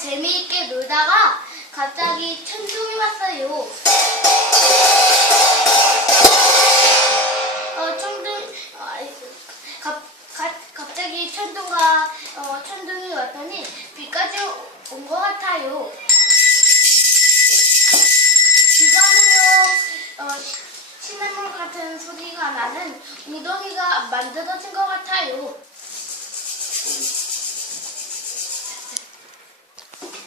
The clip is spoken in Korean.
재미있게 놀다가 갑자기 천둥이 왔어요. 갑자기 천둥이 왔더니 비까지 온 것 같아요. 비가 오면 시냇물 같은 소리가 나는 웅덩이가 만들어진 것 같아요.